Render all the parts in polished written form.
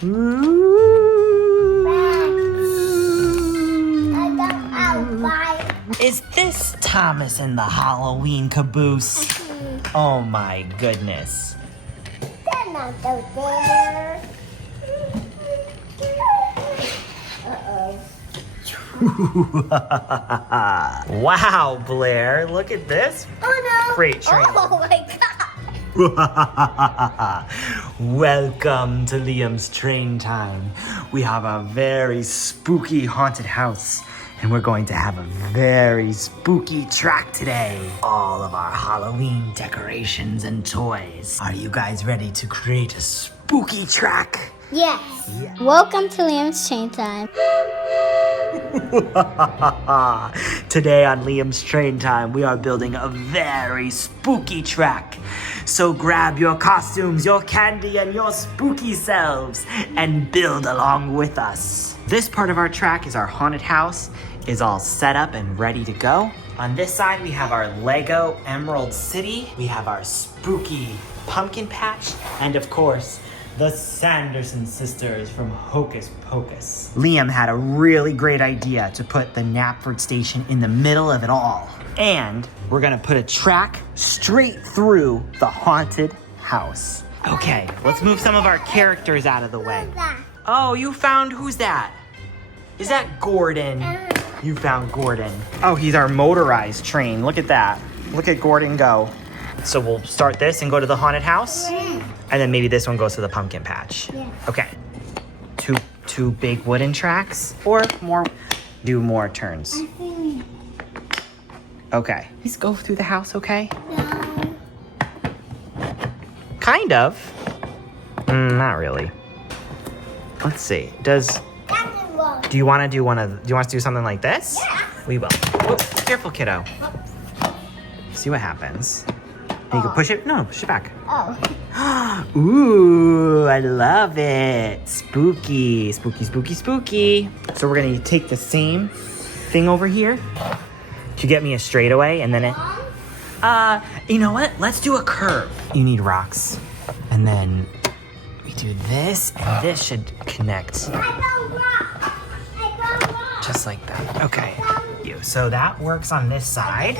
Is this Thomas in the Halloween caboose? Oh my goodness. They're not so there. Wow, Blair, look at this. Oh no. Great train. Oh my god. Welcome to Liam's train time. We have a very spooky haunted house, and we're going to have a very spooky track today. All of our Halloween decorations and toys. Are you guys ready to create a spooky track? Yes. Yeah. Welcome to Liam's Train Time. Today on Liam's Train Time, we are building a very spooky track. So grab your costumes, your candy, and your spooky selves and build along with us. This part of our track is our haunted house, is all set up and ready to go. On this side, we have our Lego Emerald City. We have our spooky pumpkin patch, and of course, the Sanderson sisters from Hocus Pocus. Liam had a really great idea to put the Knapford station in the middle of it all. And we're gonna put a track straight through the haunted house. Okay, let's move some of our characters out of the way. Oh, you found, who's that? Is that Gordon? You found Gordon. Oh, he's our motorized train. Look at that. Look at Gordon go. So we'll start this and go to the haunted house? And then maybe this one goes to the pumpkin patch. Yeah. Okay. Two big wooden tracks, or do more turns. Okay. Please go through the house, okay? No. Kind of. Not really. Let's see. Do you want to do something like this? Yeah. We will. Whoa, careful, kiddo. See what happens. You can push it. No, push it back. Oh. Ooh, I love it. Spooky, spooky, spooky, spooky. So we're gonna take the same thing over here to get me a straightaway, and then you know what? Let's do a curve. You need rocks, and then we do this, and this should connect just like that. Okay. So that works on this side.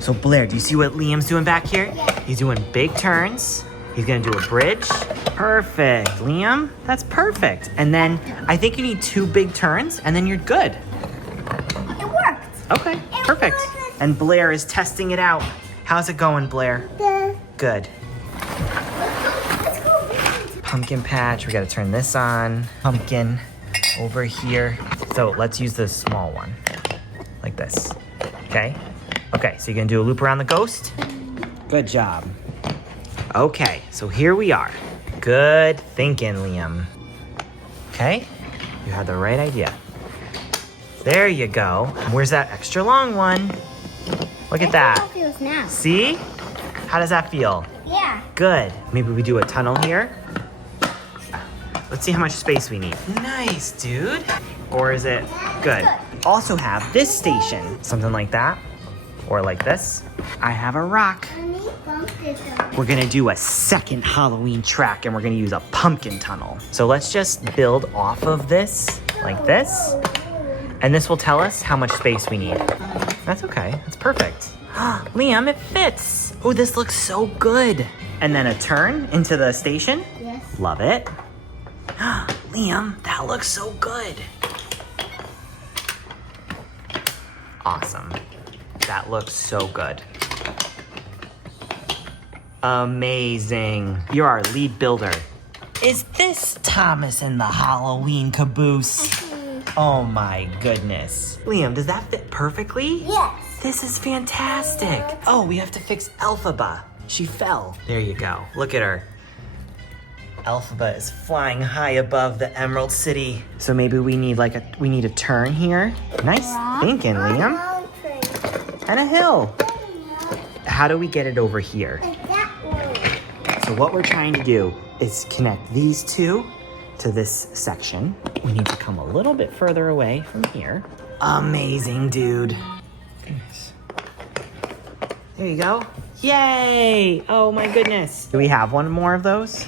So Blair, do you see what Liam's doing back here? Yeah. He's doing big turns. He's gonna do a bridge. Perfect, Liam. That's perfect. And then I think you need 2 big turns, and then you're good. It worked. Okay, perfect. worked. And Blair is testing it out. How's it going, Blair? Good. Let's go. Pumpkin patch, we gotta turn this on. Pumpkin over here. So let's use the small one, like this, okay? Okay, so you're gonna do a loop around the ghost? Good job. Okay, so here we are. Good thinking, Liam. Okay, you had the right idea. There you go. Where's that extra long one? Look at that. How it feels now. See? How does that feel? Yeah. Good. Maybe we do a tunnel here. Let's see how much space we need. Nice, dude. Or is it good? Also have this station, something like that. Or like this. I have a rock. We're gonna do a second Halloween track, and we're gonna use a pumpkin tunnel. So let's just build off of this, like this. And this will tell us how much space we need. That's okay, that's perfect. Liam, it fits. Oh, this looks so good. And then a turn into the station. Yes. Love it. Liam, that looks so good. Awesome. That looks so good. Amazing. You're our lead builder. Is this Thomas in the Halloween caboose? Oh my goodness. Liam, does that fit perfectly? Yes. This is fantastic. Oh, we have to fix Elphaba. She fell. There you go. Look at her. Elphaba is flying high above the Emerald City. So maybe we need a turn here. Nice thinking, Liam. And a hill. How do we get it over here? So what we're trying to do is connect these two to this section. We need to come a little bit further away from here. Amazing, dude. Goodness. There you go. Yay! Oh my goodness. Do we have one more of those?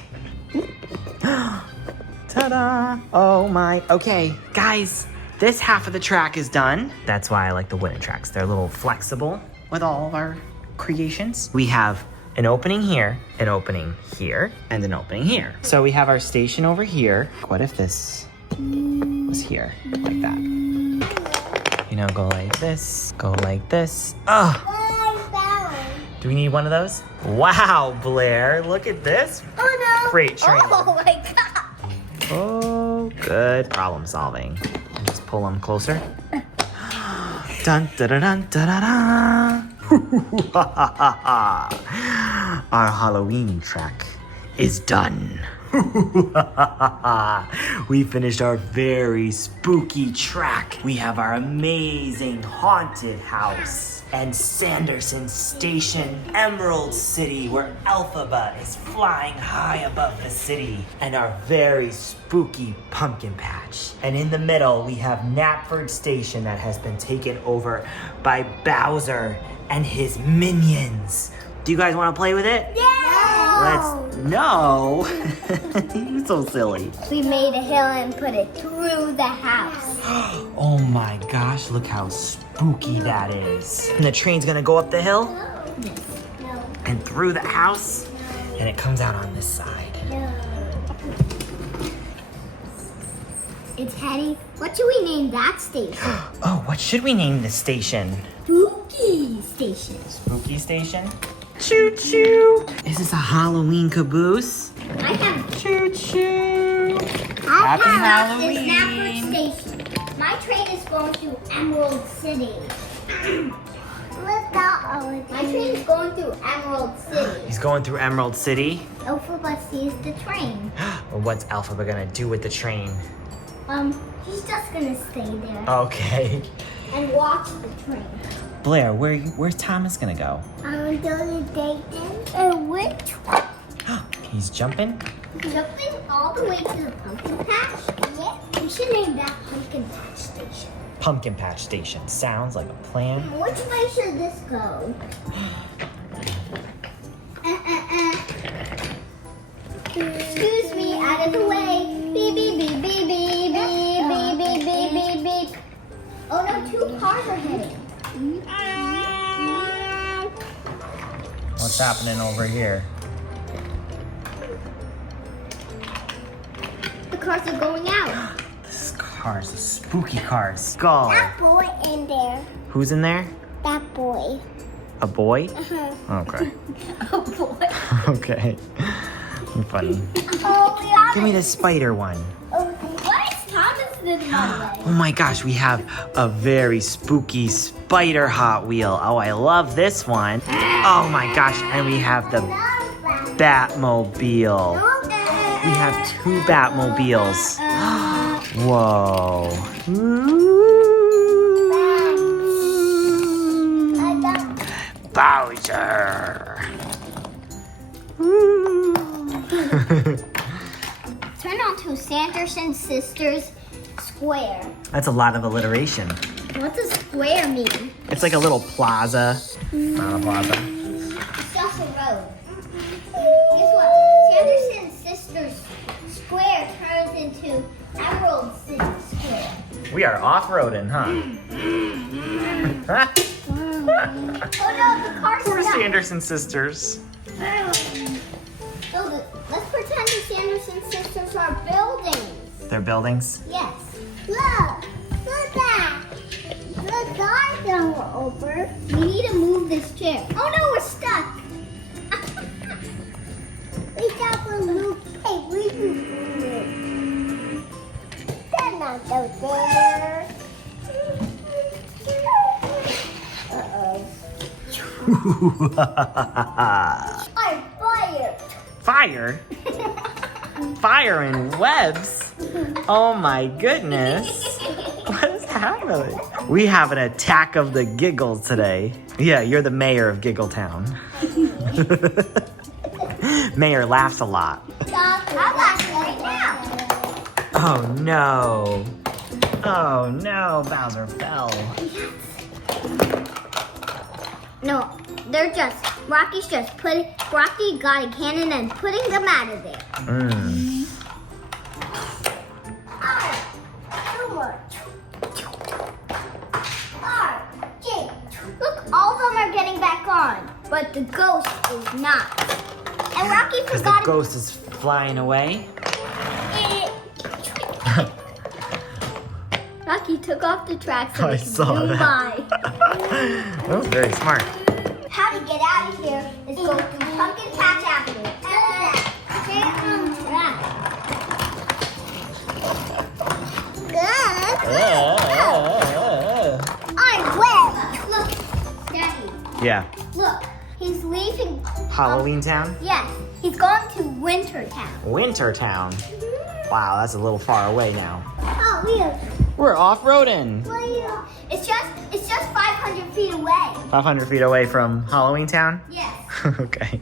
Ta-da! Oh my, okay, guys, this half of the track is done. That's why I like the wooden tracks. They're a little flexible with all of our creations. We have an opening here, an opening here, and an opening here. So we have our station over here. What if this was here, like that? You know, go like this, go like this. Oh! Do we need one of those? Wow, Blair, look at this. Oh no! Freight train. Oh my god! Oh, good problem solving. Just pull them closer. Dun da da dun da da da. Our Halloween track is done. We finished our very spooky track. We have our amazing haunted house and Sanderson Station, Emerald City, where Alphaba is flying high above the city, and our very spooky pumpkin patch. And in the middle, we have Knapford Station that has been taken over by Bowser and his minions. Do you guys want to play with it? No! You're so silly. We made a hill and put it through the house. Oh my gosh, look how spooky that is. And the train's gonna go up the hill No. and through the house, and it comes out on this side. No. It's heading. What should we name that station? Oh, what should we name this station? Spooky Station. Spooky Station? Choo choo! Is this a Halloween caboose? I have. Choo choo! Happy Halloween. Knapford Station. My train is going to Emerald City. My train is going through Emerald City. He's going through Emerald City. Alphaba sees the train. Well, what's Alphaba gonna do with the train? He's just gonna stay there Okay. and watch the train. Blair, where's Thomas gonna go? I'm going to take them. Which one? He's jumping? Jumping all the way to the pumpkin patch? Yeah. We should name that pumpkin patch station. Pumpkin Patch Station. Sounds like a plan. Which way should this go? Excuse me, out of the way. Beep, beep, beep, beep, beep, beep, beep, beep, beep, beep, beep. Oh no, 2 cars are hitting. What's happening over here? The cars are going out. This car's the spooky cars. Go. That boy in there. Who's in there? That boy. A boy? Uh-huh. Okay. Oh boy. Okay. You're funny. Oh, Thomas. Give me the spider one. Why is Thomas in my way? Oh my gosh, we have a very spooky spider Hot Wheel. Oh, I love this one. Oh my gosh, and we have the Batmobile. We have 2 Batmobiles. Whoa. Bowser. Turn on to Sanderson Sisters Square. That's a lot of alliteration. What does square mean? It's like a little plaza. Not a plaza. It's just a road. Guess what? Sanderson Sisters Square turns into Emerald City Square. We are off-roading, huh? Oh no, the car's Poor stuck. Sanderson sisters. So let's pretend the Sanderson Sisters are buildings. They're buildings? Yes. Look that. The doors are over. We need to move this chair. Oh no, we're stuck. We got to move. Hey, we can move it. They're not out there. Fire. Fire? Fire and webs? Oh my goodness. What is happening? We have an attack of the giggles today. Yeah, you're the mayor of Giggletown. Mayor laughs a lot. I'm laughing right now. Oh no. Oh no, Bowser fell. No, Rocky's just Rocky got a cannon and putting them out of there. the ghost is not. And Rocky Because forgot. the ghost is flying away. Rocky took off the tracks so I we could saw zoom that. by. That was very smart. How to get out of here is go through pumpkin patch avenue. Stay on track. I'm wet. Look, Daddy. Yeah. Look, he's leaving. Halloween Town? Yes, he's going to Winter Town. Winter Town. Wow, that's a little far away now. Oh, weird. We're off-roading. It's just 500 feet away. 500 feet away from Halloween Town? Yes. Okay.